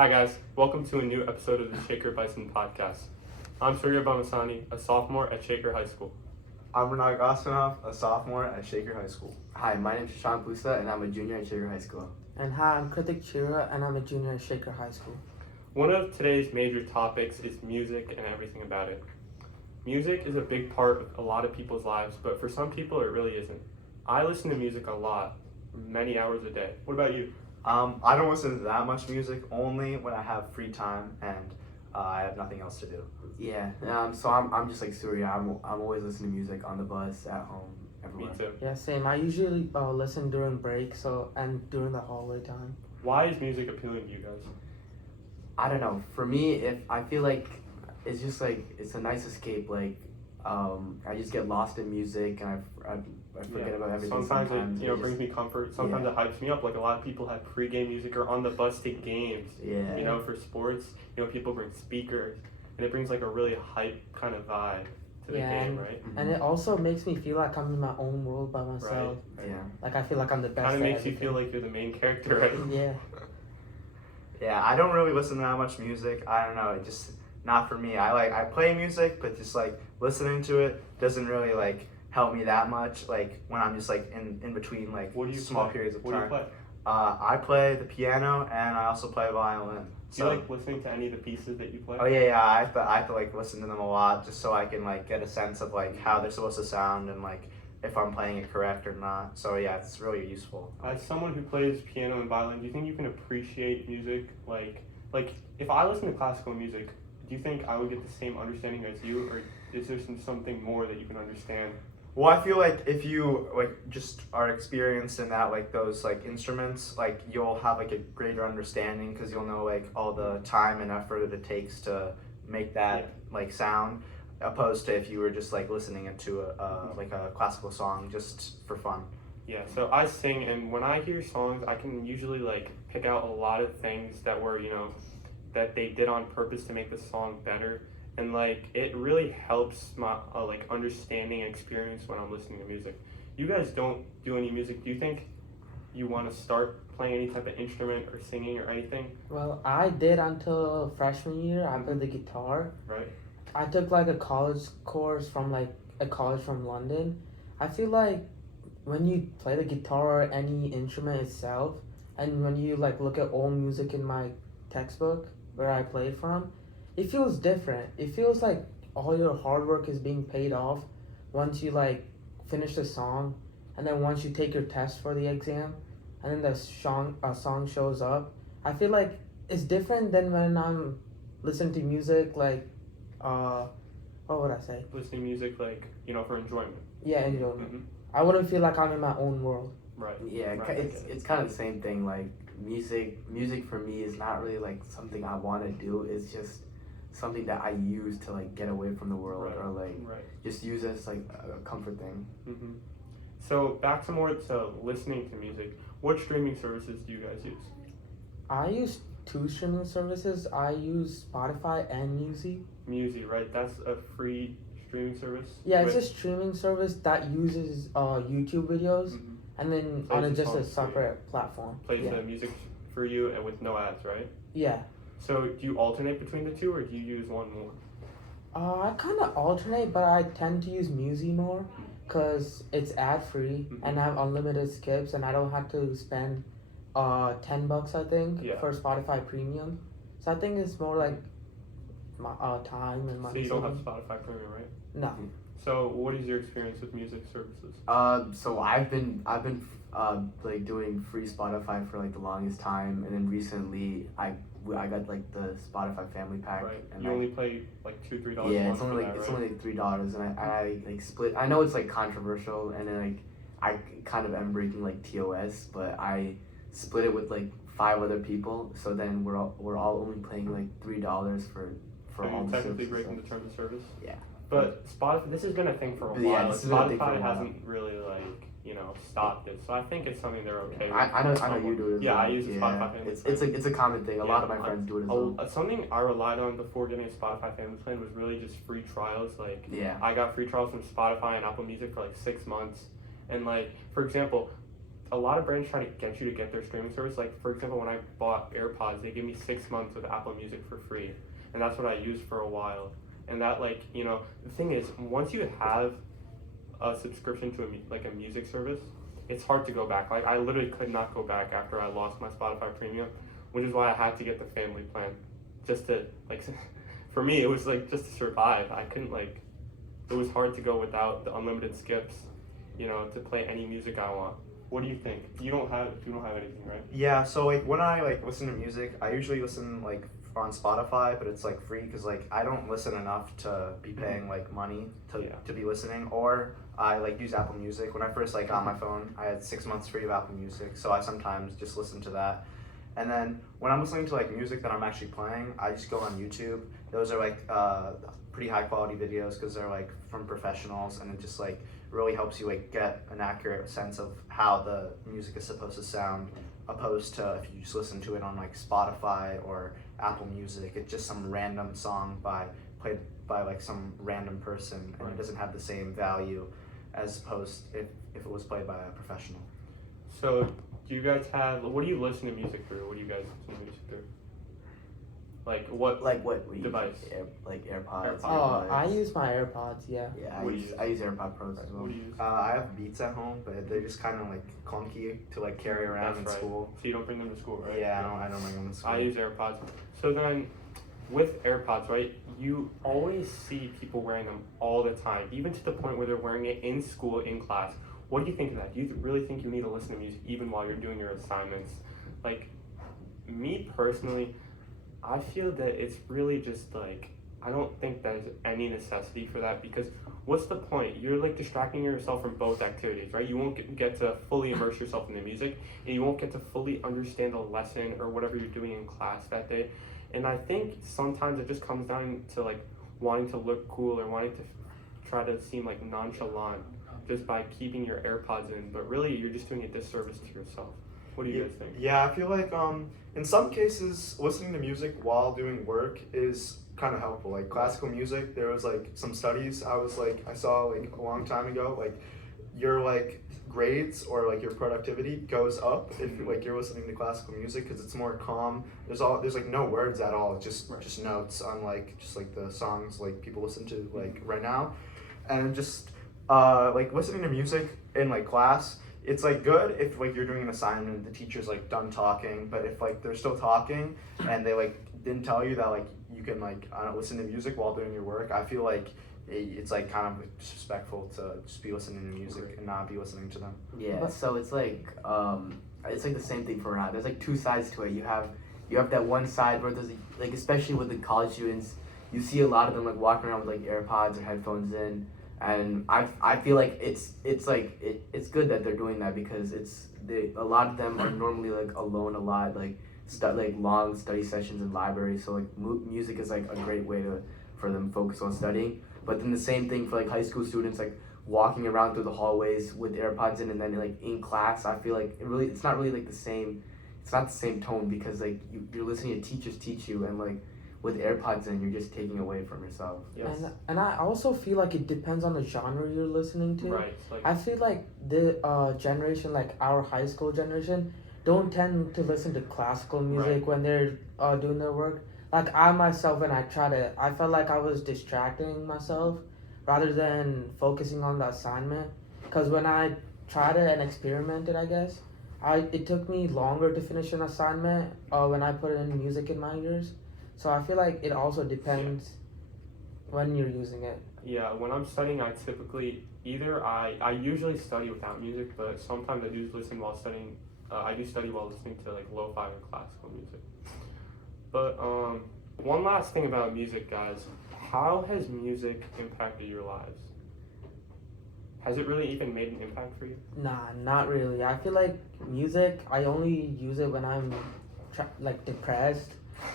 Hi guys, welcome to a new episode of the Shaker Bison podcast. I'm Surya Bommasani, a sophomore at Shaker High School. I'm Renat, Gosmanov, a sophomore at Shaker High School. Hi, my name is Shashank Boosa, and I'm a junior at Chirra High School. And hi, I'm Krithik, Chirra, and I'm a junior at Shaker High School. One of today's major topics is music and everything about it. Music is a big part of a lot of people's lives, but for some people it really isn't. I listen to music a lot, many hours a day. What about you? I don't listen to that much music, only when I have free time and I have nothing else to do. Yeah, so I'm just like Surya. I'm always listening to music on the bus, at home, everywhere. Me too. Yeah, same. I usually listen during break, and during the hallway time. Why is music appealing to you guys? I don't know. For me, I feel like it's just like it's a nice escape. Like I just get lost in music and I forget about everything. Sometimes it brings me comfort. Sometimes it hypes me up. Like a lot of people have pregame music or on the bus to games. Yeah. For sports, people bring speakers and it brings like a really hype kind of vibe to the game, right? And it also makes me feel like I'm in my own world by myself. Right. Yeah. Like I feel like I'm the best. Kind of at makes you everything. feel like you're the main character, right? Yeah. Yeah, I don't really listen to that much music. I don't know, it just not for me. I play music, but just like listening to it doesn't really like help me that much. Like when I'm just like in between like What do you small play? periods of What time. do you play? I play the piano and I also play violin. Do you like listening to any of the pieces that you play? Oh yeah, I have to like listen to them a lot just so I can like get a sense of like how they're supposed to sound and like if I'm playing it correct or not. So yeah, it's really useful. As someone who plays piano and violin, do you think you can appreciate music like if I listen to classical music, do you think I would get the same understanding as you, or is there something more that you can understand? Well, I feel like if you like just are experienced in that like those like instruments, like you'll have like a greater understanding because you'll know like all the time and effort that it takes to make that like sound, opposed to if you were just like listening into a classical song just for fun. Yeah, so I sing, and when I hear songs, I can usually like pick out a lot of things that were that they did on purpose to make the song better. And like it really helps my like understanding and experience when I'm listening to music. You guys don't do any music. Do you think you want to start playing any type of instrument or singing or anything? Well, I did until freshman year. I played the guitar. Right. I took like a college course from like a college from London. I feel like when you play the guitar or any instrument itself, and when you like look at old music in my textbook where I played from, it feels different. It feels like all your hard work is being paid off once you like finish the song, and then once you take your test for the exam, and then the song shows up. I feel like it's different than when I'm listening to music like what would I say? Listening to music like for enjoyment. Yeah, enjoyment. Mm-hmm. I wouldn't feel like I'm in my own world. Right. Yeah, Right. it's kind of the same thing. Like music for me is not really like something I want to do. It's just something that I use to like get away from the world, Right. or like Right. just use as like a comfort thing. Mm-hmm. So back to more to listening to music. What streaming services do you guys use? I use 2 streaming services. I use Spotify and Musi. Musi, right? That's a free streaming service. Yeah, it's a streaming service that uses YouTube videos, Mhm. and then Plays on the just a songs for you. separate platform. Plays Yeah. the music for you and with no ads, right? Yeah. So do you alternate between the two, or do you use one more? I kind of alternate, but I tend to use Musi more because it's ad free and I have unlimited skips, and I don't have to spend $10 I think for Spotify Premium. So I think it's more like my time and money. So you don't have saving. Spotify Premium, right? No. So what is your experience with music services? So I've been like doing free Spotify for like the longest time, and then recently I got like the Spotify Family Pack. Right. And You only pay like $2-3 a yeah, month it's only for like that, it's right? only like $3, and I like split. I know it's like controversial, and then like I kind of am breaking like TOS, but I split it with like 5 other people. So then we're all only paying like $3 for all And the technically services. breaking the terms of service. Yeah. But Spotify, this has been a thing for a But yeah, while. this has been a thing for a Spotify while. hasn't really like stopped it, so I think it's something they're okay with. I know you do it as Yeah, well. I use the Spotify Family Plan. It's a common thing. A lot of my Yeah, friends do it as well. Something I relied on before getting a Spotify Family Plan was really just free trials. Like, Yeah. I got free trials from Spotify and Apple Music for like 6 months, and like for example, a lot of brands try to get you to get their streaming service. Like for example, when I bought AirPods, they gave me 6 months with Apple Music for free, and that's what I used for a while. And that like the thing is, once you have a subscription to a music service, it's hard to go back. Like I literally could not go back after I lost my Spotify Premium, which is why I had to get the family plan, just to like. For me, it was like just to survive. I couldn't like. It was hard to go without the unlimited skips, to play any music I want. What do you think? You don't have anything, right? Yeah, so like when I like listen to music, I usually listen like on Spotify, but it's like free because like I don't listen enough to be paying like money to be listening. Or I like use Apple Music. When I first like got my phone, I had 6 months free of Apple Music, so I sometimes just listen to that. And then when I'm listening to like music that I'm actually playing, I just go on YouTube. Those are like pretty high quality videos because they're like from professionals, and it just like really helps you like get an accurate sense of how the music is supposed to sound, opposed to if you just listen to it on like Spotify or Apple Music. It's just some random song played by like some random person, and it doesn't have the same value as opposed if it was played by a professional. So, do you guys what do you listen to music through? What do you guys listen to music through? Like what device? Like AirPods. Oh, earbuds. I use my AirPods, yeah. Yeah, What do you use? I use AirPod Pros as well. What do you use? I have Beats at home, but they're just kind of like clunky to like carry around in That's right. school. So you don't bring them to school, right? Yeah, I don't bring them to school. I use AirPods. So then, with AirPods, right, you always see people wearing them all the time, even to the point where they're wearing it in school, in class. What do you think of that? Do you really think you need to listen to music even while you're doing your assignments? Like, me personally, I feel that it's really just like, I don't think there's any necessity for that, because what's the point? You're like distracting yourself from both activities, right? You won't get to fully immerse yourself in the music, and you won't get to fully understand the lesson or whatever you're doing in class that day. And I think sometimes it just comes down to like wanting to look cool or wanting to try to seem like nonchalant just by keeping your AirPods in, but really you're just doing a disservice to yourself. What do you guys think? Yeah, I feel like in some cases listening to music while doing work is kind of helpful. Like classical music, there was like some studies I saw like a long time ago, like your like grades or like your productivity goes up if like you're listening to classical music because it's more calm. There's like no words at all. It's just notes on like just like the songs like people listen to like right now, and just like listening to music in like class. It's like good if like you're doing an assignment, the teacher's like done talking, but if like they're still talking and they like didn't tell you that like you can like listen to music while doing your work, I feel like it's like kind of disrespectful to just be listening to music and not be listening to them. Yeah, so it's like the same thing for Renat. There's like two sides to it. You have that one side where there's like, especially with the college students, you see a lot of them like walking around with like AirPods or headphones in. And I feel like it's good that they're doing that because a lot of them are normally like alone a lot, like long study sessions in libraries, so like music is like a great way for them to focus on studying. But then the same thing for like high school students, like walking around through the hallways with AirPods in, and then like in class, I feel like it's not really like the same. It's not the same tone because like you're listening to teachers teach you, and like with AirPods in, you're just taking away from yourself. Yes. And I also feel like it depends on the genre you're listening to. Right. Like, I feel like the generation, like our high school generation, don't tend to listen to classical music when they're doing their work. Like I myself, when I felt like I was distracting myself rather than focusing on the assignment. Because when I tried it and experimented, I guess, it took me longer to finish an assignment when I put in music in my ears. So I feel like it also depends when you're using it. Yeah, when I'm studying, I typically I usually study without music, but sometimes I do listen while studying. I do study while listening to like lo-fi or classical music. But one last thing about music, guys. How has music impacted your lives? Has it really even made an impact for you? Nah, not really. I feel like music, I only use it when I'm like depressed.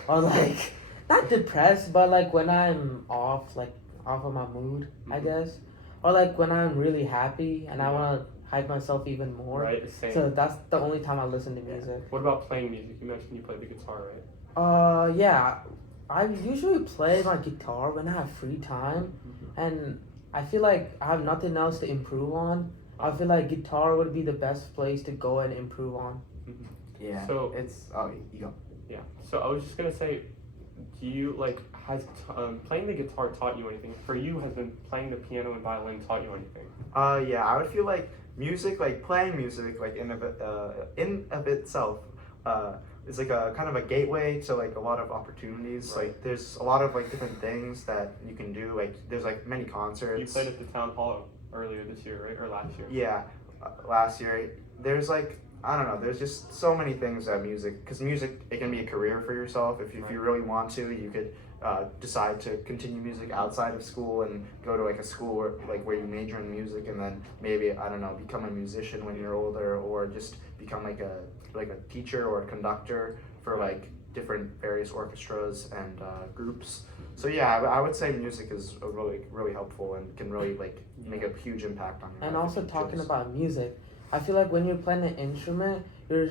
Or like, not depressed, but like when I'm off of my mood, I guess. Or like when I'm really happy and I want to hype myself even more. Right, same. So that's the only time I listen to music. What about playing music? You mentioned you play the guitar, right? Yeah. I usually play my guitar when I have free time. And I feel like I have nothing else to improve on. I feel like guitar would be the best place to go and improve on. Yeah. So- it's you go. Yeah. So I was just gonna say, do you like has playing the guitar taught you anything? For you, has been playing the piano and violin taught you anything? Yeah, I would feel like music, like playing music, like in of itself, is like a kind of a gateway to like a lot of opportunities. Right. Like there's a lot of like different things that you can do. Like there's like many concerts. You played at the town hall earlier this year, right, or last year? Yeah, last year. There's like I don't know. There's just so many things that music, because music, it can be a career for yourself. If you really want to, you could decide to continue music outside of school and go to like a school where you major in music, and then maybe I don't know, become a musician when you're older, or just become like a teacher or a conductor for like different various orchestras and groups. So yeah, I would say music is really helpful and can really like make a huge impact on your And life also if you talking choose. about music, I feel like when you're playing an instrument, you're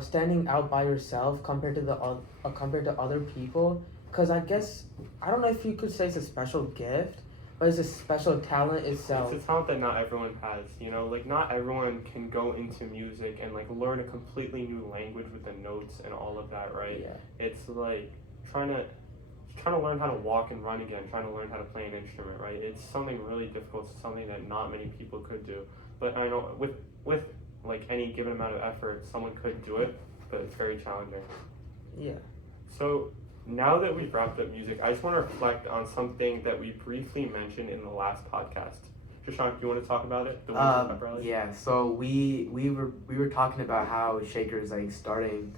standing out by yourself compared to other people. Cause I guess I don't know if you could say it's a special gift, but it's a special talent itself. It's a talent that not everyone has, you know, like not everyone can go into music and like learn a completely new language with the notes and all of that, right? Yeah. It's like trying to learn how to walk and run again, trying to learn how to play an instrument, right? It's something really difficult, it's something that not many people could do. But I know with like any given amount of effort, someone could do it, but it's very challenging. Yeah. So now that we've wrapped up music, I just want to reflect on something that we briefly mentioned in the last podcast. Shashank, you want to talk about it? The winter pep rally? Yeah. So we were talking about how Shaker's like starting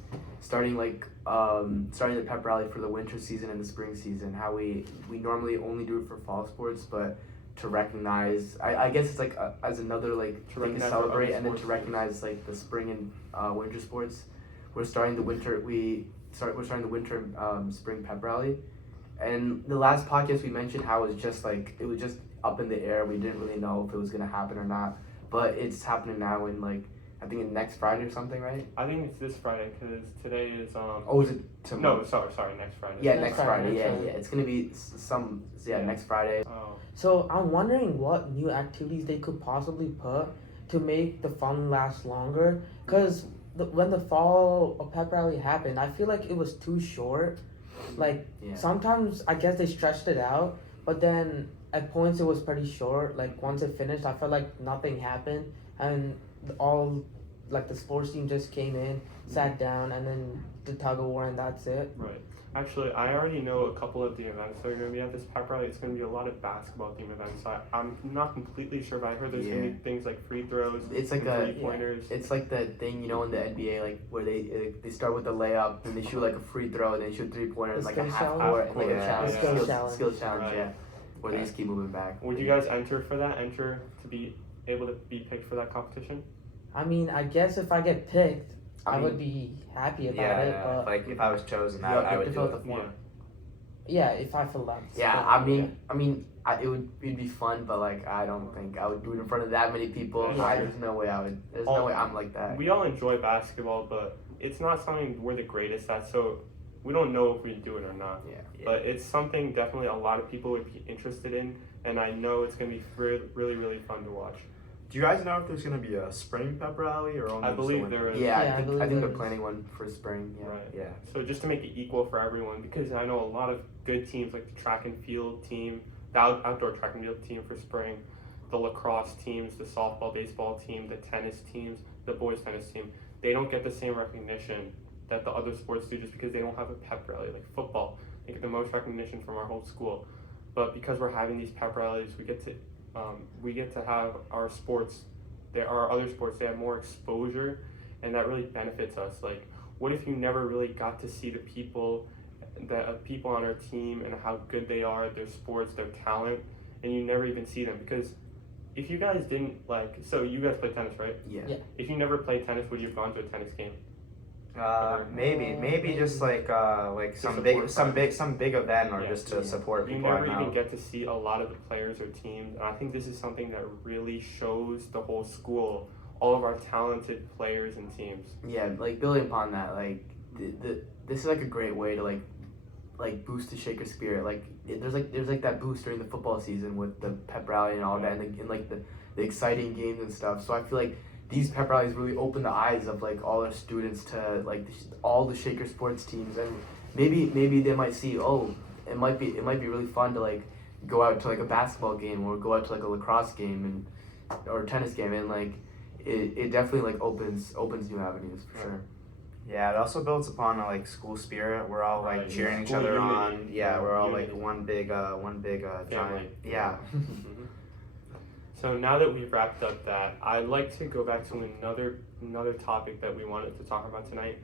the pep rally for the winter season and the spring season. How we normally only do it for fall sports, but to recognize, I guess it's like as another like thing to recognize celebrate, other and then to sports. recognize like the spring and winter sports. We're starting the winter. We're starting the winter spring pep rally, and the last podcast we mentioned how it was just up in the air. We didn't really know if it was gonna happen or not, but it's happening now in like I think in next Friday or something, right? I think it's this Friday because today is Oh, is it tomorrow? no, sorry, next Friday. Yeah, Next next Friday, Friday. next Yeah, Friday. yeah. It's gonna be next Friday. Oh, So I'm wondering what new activities they could possibly put to make the fun last longer. Cause when the fall pep rally happened, I feel like it was too short. Like Yeah. sometimes I guess they stretched it out, but then at points it was pretty short. Like once it finished, I felt like nothing happened, and all like the sports team just came in, sat down, and then the tug of war, and that's it. right. Actually, I already know a couple of the events that are going to be at this pep rally. It's going to be a lot of basketball themed events. So I'm not completely sure, but I heard there's going to be things like free throws, It's like and a 3-pointers. it's like the thing, you know, in the NBA, like where they start with the layup and they shoot like a free throw and they shoot 3-pointers The like a skill half challenge? court and like Yeah. a The skill skill challenge. skill challenge, Right. yeah. Where they just keep moving back. Would you guys enter for that? Enter to be able to be picked for that competition? I mean, I guess if I get picked, I, mean, would be happy about Yeah, it. But like if I was chosen, You I have would to do fill out it. the form. yeah, if I fill out. the Yeah, form, I mean, it'd be fun, but like I don't think I would do it in front of that many people. Yeah. There's no way I would. There's no way I'm like that. We all enjoy basketball, but it's not something we're the greatest at, so we don't know if we do it or not. Yeah. But it's something definitely a lot of people would be interested in, and I know it's going to be really, really fun to watch. Do you guys know if there's gonna be a spring pep rally or only I just a believe winter? there is. Yeah, Yeah, I I think believe they're there is. planning one for spring. Yeah. Right. Yeah. So just to make it equal for everyone, because I know a lot of good teams like the track and field team, the outdoor track and field team for spring, the lacrosse teams, the softball, baseball team, the tennis teams, the boys tennis team, they don't get the same recognition that the other sports do just because they don't have a pep rally. Like football, they get the most recognition from our whole school. But because we're having these pep rallies, we get to have our sports. There are other sports, they have more exposure, and that really benefits us. Like, what if you never really got to see the people on our team and how good they are at their sports, their talent, and you never even see them? Because if you guys didn't so you guys play tennis, right? Yeah. Yeah. If you never played tennis, would you have gone to a tennis game? Maybe just like some support big event or Yeah. just to Yeah. support You people. never I know. even get to see a lot of the players or teams, and I think this is something that really shows the whole school, all of our talented players and teams. Yeah, like building upon that, like this is like a great way to like boost the Shaker spirit. Like there's that boost during the football season with the pep rally and all that, and like the exciting games and stuff. So I feel like these pep rallies really open the eyes of like all our students to like all the Shaker sports teams, and maybe they might see, oh, it might be really fun to like go out to like a basketball game or go out to like a lacrosse game and or tennis game, and like it definitely like opens new avenues for sure. Yeah, it also builds upon a like school spirit. We're all like Right, cheering each school other unity. on. Yeah, we're all like Unity. one big giant. Family. Yeah. Mhm. So now that we've wrapped up that, I'd like to go back to another topic that we wanted to talk about tonight: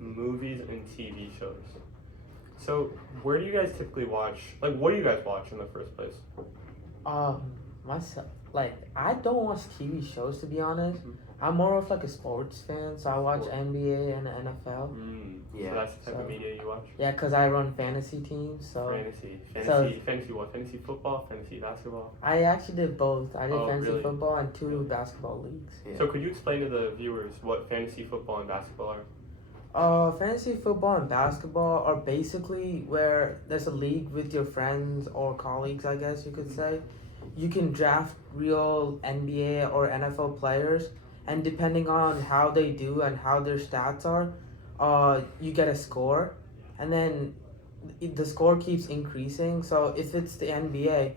movies and TV shows. So, where do you guys typically watch? Like, what do you guys watch in the first place? Myself, like, I don't watch TV shows, to be honest. Mhm. I'm more of like a sports fan, so I watch Sport. NBA and NFL. Yeah, So that's the type of so- media you watch. Yeah, cause I run fantasy teams, so Fantasy what? Fantasy football, fantasy basketball. I actually did both. I did Oh, fantasy really? football and two Really? basketball leagues. Yeah. So could you explain to the viewers what fantasy football and basketball are? Fantasy football and basketball are basically where there's a league with your friends or colleagues, I guess you could say. You can draft real NBA or NFL players, and depending on how they do and how their stats are, you get a score, and then the score keeps increasing. So if it's the NBA,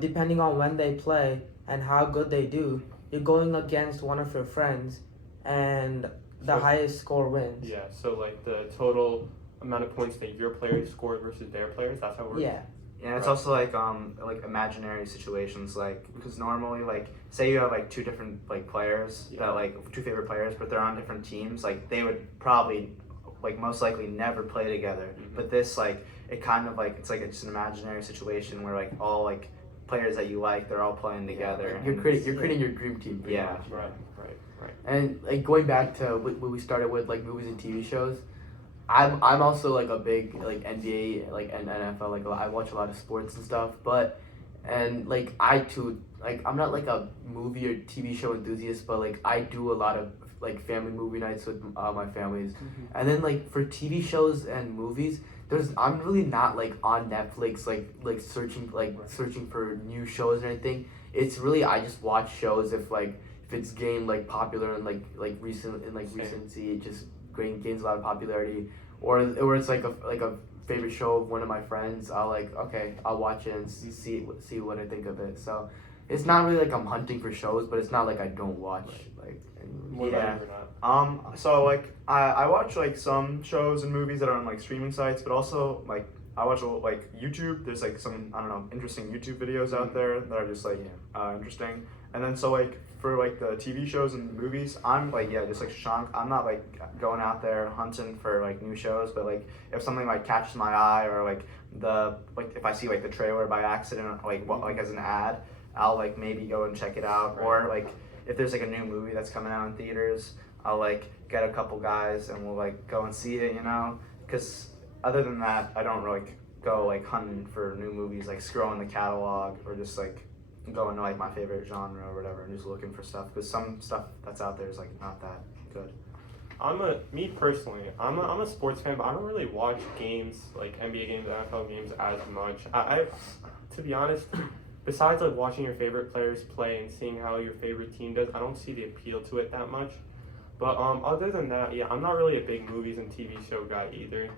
depending on when they play and how good they do, you're going against one of your friends, and the So- highest score wins. Yeah, so like the total amount of points that your players scored versus their players, that's how it works? Yeah. And it's Right. also like imaginary situations, like because normally like say you have like two different like players Yeah. that like two favorite players, but they're on different teams, like they would probably like most likely never play together. Mhm. But this like it kind of like it's like just an imaginary situation where like all like players that you like, they're all playing together. You're and creating your dream team. pretty Yeah. much. Right. And like going back to what we started with, like movies and TV shows, I'm also like a big like NBA like and NFL, like I watch a lot of sports and stuff, but and like I too, like I'm not like a movie or TV show enthusiast, but like I do a lot of like family movie nights with my families. And then like for TV shows and movies, I'm really not like on Netflix like searching for new shows or anything. It's really I just watch shows if it's gained like popular and like recency, it just gains a lot of popularity, or it's like a favorite show of one of my friends. I'll watch it and see what I think of it. So it's not really like I'm hunting for shows, but it's not like I don't watch like any movies. What Yeah. about you, Renat? So like I watch like some shows and movies that are on like streaming sites, but also like I watch like YouTube. There's like some I don't know interesting YouTube videos out there that are just like interesting. And then so like for like the TV shows and movies, I'm like just like Shashank. I'm not like going out there hunting for like new shows, but like if something like catches my eye or like if I see like the trailer by accident like as an ad, I'll like maybe go and check it out. Right. Or like if there's like a new movie that's coming out in theaters, I'll like get a couple guys and we'll like go and see it, because other than that, I don't really go like hunting for new movies, like scrolling the catalog or just like going to like my favorite genre or whatever and just looking for stuff, because some stuff that's out there is like not that good. Me personally, I'm a sports fan, but I don't really watch games like NBA games, NFL games as much. I to be honest, besides like watching your favorite players play and seeing how your favorite team does, I don't see the appeal to it that much. But other than that, yeah, I'm not really a big movies and TV show guy either.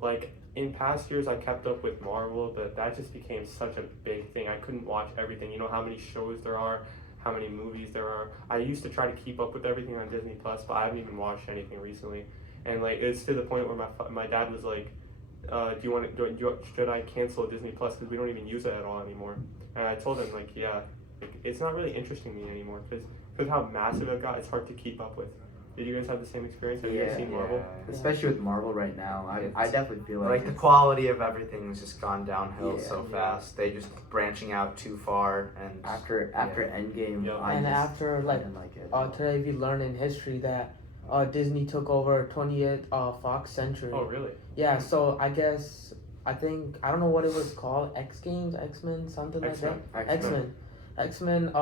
Like in past years, I kept up with Marvel, but that just became such a big thing. I couldn't watch everything. You know how many shows there are, how many movies there are. I used to try to keep up with everything on Disney Plus, but I haven't even watched anything recently. And like it's to the point where my dad was like, should I cancel Disney Plus because we don't even use it at all anymore? And I told him like, yeah, it's not really interesting me anymore because how massive it got. It's hard to keep up with. Did you guys have the same experience? Have you guys seen Marvel? Especially with Marvel right now, I definitely feel Like the quality of everything has just gone downhill so fast. They just branching out too far, and after Endgame, Yeah. I And just after like didn't like it. today we learned in history that Disney took over 20th Fox Century. Oh really? Yeah, so I don't know what it was called, X Games, X-Men, something like that. X-Men. X-Men. X-Men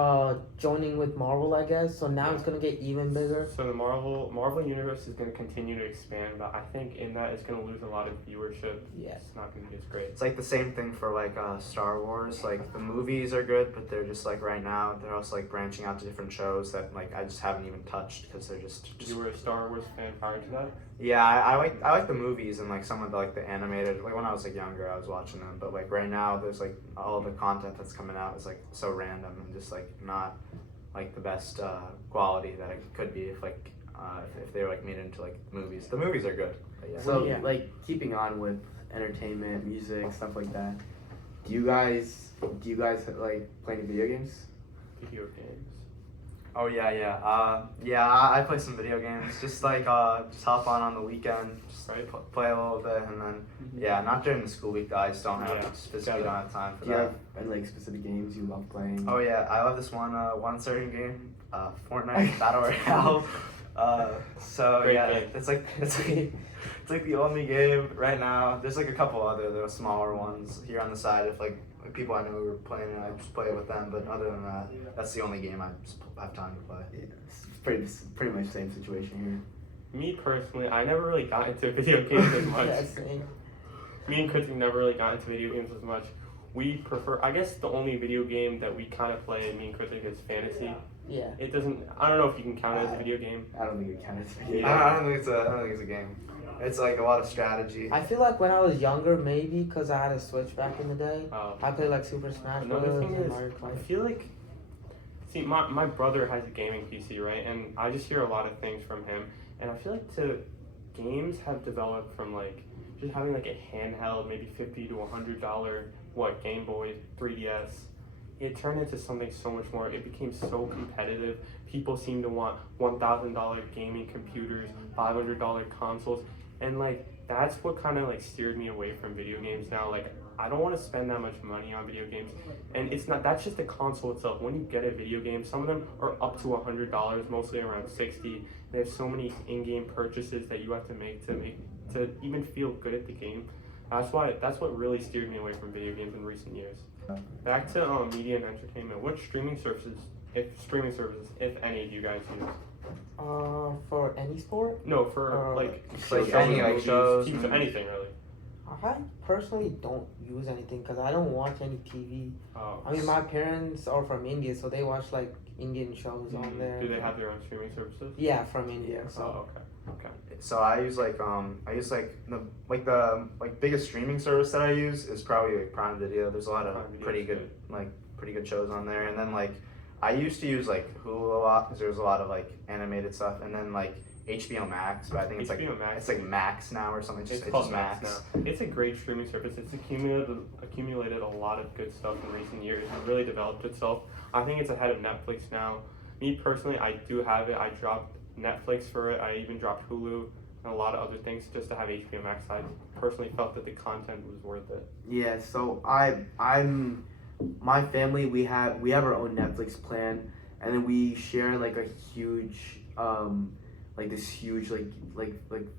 joining with Marvel, I guess. So now it's gonna get even bigger. So the Marvel universe is going to continue to expand, but I think in that it's going to lose a lot of viewership. Yes. It's not going to be as great. It's like the same thing for like Star Wars. Like the movies are good, but they're just like right now they're also like branching out to different shows that like I just haven't even touched because they're just. You were a Star Wars fan prior to that? Yeah, I like the movies and like some of the like the animated. Like when I was like younger, I was watching them, but like right now there's like all the content that's coming out is like so random and just like not like the best quality that it could be if they were like made into like movies. The movies are good. But yeah. So Yeah. like keeping on with entertainment, music, stuff like that. Do you guys like play any video games? Video games. Oh yeah. I play some video games. Just like just hop on the weekend, just Right. play a little bit, and then yeah, not during the school week though. I just don't have Yeah. just physically don't have time for Do you that. have any like specific games you love playing? Oh yeah, I love this one certain game, Fortnite Battle Royale. So Great yeah, game. it's like the only game right now. There's like a couple other little smaller ones here on the side. If like people I know who are playing it, I just play it with them. But other than that, that's the only game I just have time to play. Yeah, it's pretty much the same situation Me personally, I never really got into video games as much. Yeah, same. Me and Krithik never really got into video games as much. We prefer, I guess the only video game that we kind of play, me and Krithik, is fantasy. Yeah. It doesn't, I don't know if you can count it as a video game. here. I don't think it counts as video. Yeah. I don't think it's a game. It's like a lot of strategy. I feel like when I was younger, maybe because I had a Switch back in the day, I played like Super Smash Another Bros. thing and is, Mario I Kart. feel like, see, my brother has a gaming PC, right? And I just hear a lot of things from him. And I feel like games have developed from like just having like a handheld, maybe $50 to $100, Game Boy, 3DS. It turned into something so much more. It became so competitive. People seem to want $1,000 gaming computers, $500 consoles, and like that's what kind of like steered me away from video games now. Like I don't want to spend that much money on video games, and it's not. That's just the console itself. When you get a video game, some of them are up to $100, mostly around $60. They have so many in-game purchases that you have to make to even feel good at the game. That's what really steered me away from video games in recent years. Back to media and entertainment. What streaming services, if any, do you guys use? For any sport, No, for like any, like, movies, shows, TV, movies. anything really. I personally don't use anything because I don't watch any TV. Oh. I mean, my parents are from India, so they watch like Indian shows on there. Do they have their own streaming services? Yeah, from India. So Oh, okay. So I use the biggest streaming service that I use is probably like Prime Video. There's a lot of Prime Video's pretty good shows on there, and then like I used to use like Hulu a lot because there's a lot of like animated stuff, and then like HBO Max, but I think it's HBO Max. it's like Max now or something. It's called Max now. It's a great streaming service. It's accumulated a lot of good stuff in recent years. It really developed itself. I think it's ahead of Netflix now. Me personally, I do have it. I dropped Netflix for it. I even dropped Hulu and a lot of other things just to have HBO Max. I personally felt that the content was worth it. Yeah, so I'm my family, we have our own Netflix plan, and then we share like a huge like this huge like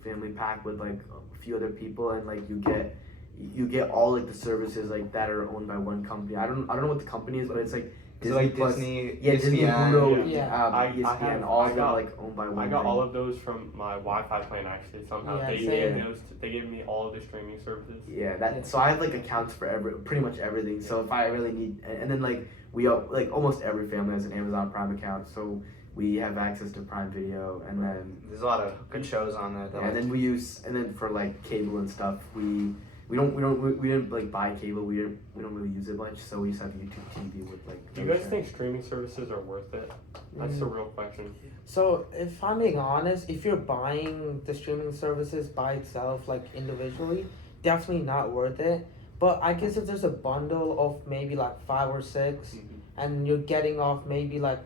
family pack with like a few other people, and like you get all like the services like that are owned by one company. I don't know what the company is, but it's like Is it like Disney, yeah, Disney, ESPN? Hulu, Yeah. ESPN, all of them like owned by one. I got thing. all of those from my Wi-Fi plan actually. Somehow Yeah, they same. gave me all of the streaming services. Yeah, so I have like accounts for pretty much everything. So if I really need, and then like we all, like almost every family has an Amazon Prime account, so we have access to Prime Video, and then There's a lot of good shows on there. That and then we use, and then for like cable and stuff, we didn't like buy cable. We don't really use it much, so we just have YouTube TV with like. Do you guys think streaming services are worth it? That's the real question. So if I'm being honest, if you're buying the streaming services by itself, like individually, definitely not worth it. But I guess if there's a bundle of maybe like 5 or 6, and you're getting off maybe like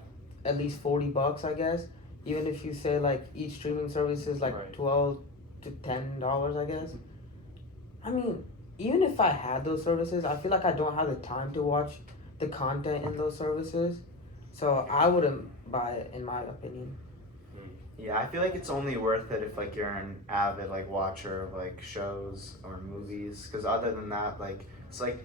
at least $40, I guess. Even if you say like each streaming service is like Right. $12 to $10, I guess. I mean, even if I had those services, I feel like I don't have the time to watch the content in those services. So I wouldn't buy it, in my opinion. Yeah, I feel like it's only worth it if like you're an avid like watcher of like shows or movies. Because other than that, like it's like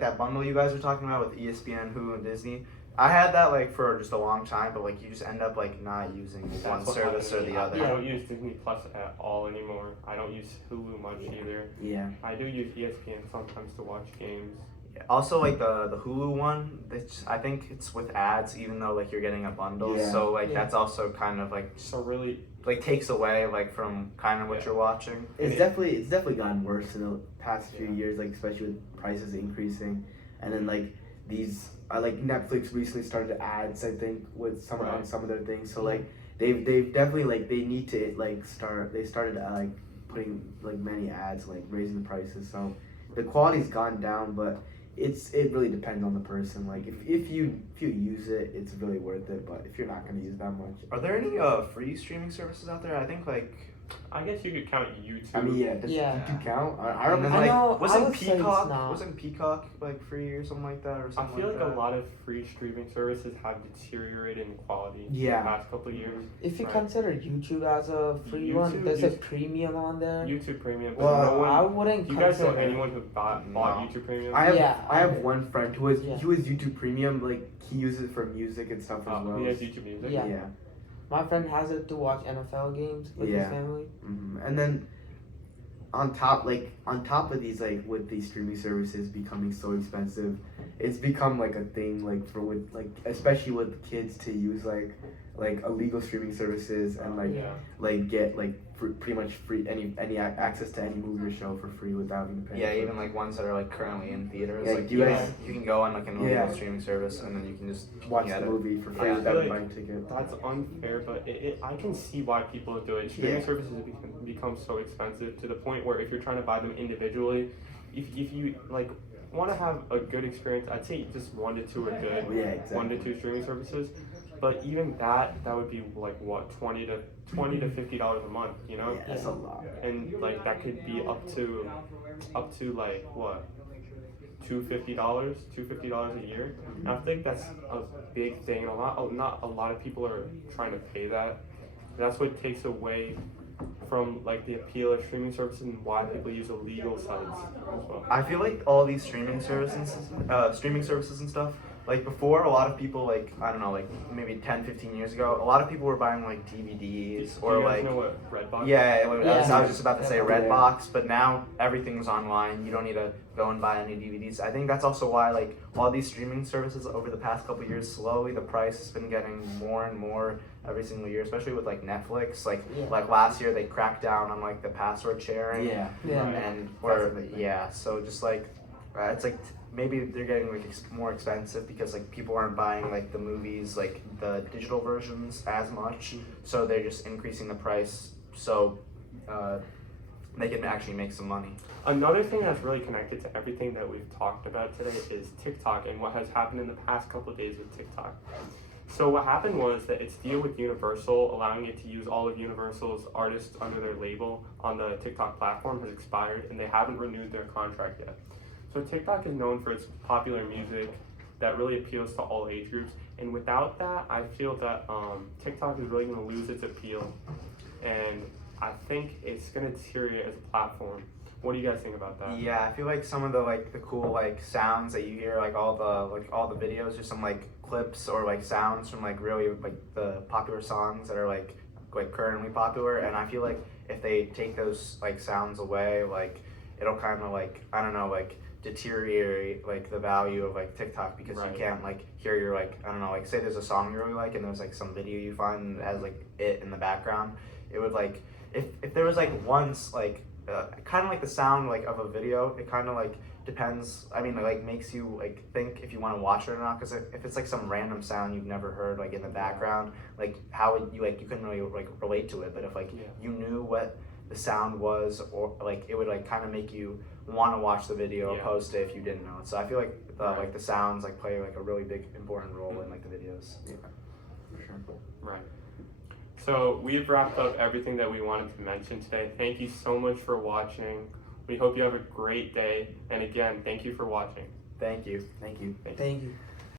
that bundle you guys were talking about with ESPN, Hulu, and Disney. I had that like for just a long time, but like you just end up like not using one That's what service or happened to the me. other. I don't use Disney Plus at all anymore. I don't use Hulu much either. Yeah. I do use ESPN sometimes to watch games. Yeah. Also, like the Hulu one, I think it's with ads, even though like you're getting a bundle. Yeah. So like Yeah. that's also kind of like So really, like takes away like from kind of what you're watching. It's definitely gotten worse in the past few years, like especially with prices increasing, and then like these like Netflix recently started ads, I think, with some on some of their things. So like they've definitely like they need to like started like putting like many ads, like raising the prices. So the quality's gone down, but it really depends on the person. Like if you use it, it's really worth it. But if you're not gonna use that much, Are there any free streaming services out there? I think like I guess you could count YouTube. I mean, yeah, does Yeah. YouTube count? I and remember then, I like know- I wasn't would say it's Peacock not. wasn't Peacock like free or something like that or I something feel like that? a lot of free streaming services have deteriorated in quality Yeah. in the past couple of years. If you Right. consider YouTube as a free one, YouTube there's a is- premium on there. YouTube Premium. But Well, no one, I wouldn't do you guys know consider. anyone who bought No. YouTube Premium? I have Yeah, I have I- one friend who was Yeah. he was YouTube Premium, like he uses it for music and stuff as well. He has YouTube Music. Yeah. Yeah. My friend has it to watch NFL games with Yeah. his family. And then on top of these like with these streaming services becoming so expensive, it's become like a thing like for with like especially with kids to use like illegal streaming services and like Yeah. like get like pretty much free any access to any movie or show for free without having to pay. Yeah, for it. even like ones that are like currently in theaters. Yeah, like you you, guys- you can go on like an illegal Yeah. streaming service and then you can just watch get the it. movie for free Yeah. without I feel buying a ticket. That's unfair, but I can see why people do it. Streaming Yeah. services have become so expensive to the point where if you're trying to buy them individually, if you like want to have a good experience, I'd say just 1 to 2 are good. Yeah, exactly. 1 to 2 streaming services, but even that would be like what $20 to $50 a month, you know? Yeah, that's a lot. And like that could be up to like what $250 a year. And I think that's a big thing. And not a lot of people are trying to pay that. That's what takes away from like the appeal of streaming services and why people use illegal sites as well. I feel like all these streaming services and stuff, like before a lot of people like, I don't know, like maybe 10-15 years ago, a lot of people were buying like DVDs Do or you guys like know what Redbox? yeah, I Yeah. was just about to say Yeah. Redbox, but now everything's online. You don't need to go and buy any DVDs. I think that's also why like all these streaming services over the past couple of years, slowly the price has been getting more and more every single year, especially with like Netflix. Like Yeah. like last year they cracked down on like the password sharing. Yeah. Yeah. Right. And or That's a big thing. yeah, so just like it's like maybe they're getting like more expensive because like people aren't buying like the movies like the digital versions as much, so they're just increasing the price so they can actually make some money. Another thing that's really connected to everything that we've talked about today is TikTok and what has happened in the past couple of days with TikTok. So what happened was that its deal with Universal, allowing it to use all of Universal's artists under their label on the TikTok platform, has expired, and they haven't renewed their contract yet. So TikTok is known for its popular music that really appeals to all age groups, and without that, I feel that TikTok is really going to lose its appeal, and I think it's going to deteriorate as a platform. What do you guys think about that? Yeah, I feel like some of the cool like sounds that you hear, like all the videos or some like clips or like sounds from like really like the popular songs that are like currently popular, and I feel like if they take those like sounds away, like it'll kind of like, I don't know, like deteriorate like the value of like TikTok because Right. you can't like hear your like, I don't know, like say there's a song you really like and there's like some video you find that has like it in the background, it would like if there was like once like kind of like the sound like of a video, it kind of like depends. I mean, it like makes you like think if you want to watch it or not. Because if it's like some random sound you've never heard like in the background, like how would you like you couldn't really like relate to it. But if like Yeah. you knew what the sound was, or like it would like kind of make you want to watch the video Yeah. opposed to if you didn't know it. So I feel like the Right. like the sounds like play like a really big important role in like the videos. For sure. Right. So we've wrapped up everything that we wanted to mention today. Thank you so much for watching. We hope you have a great day. And again, thank you for watching. Thank you. Thank you. Thank you.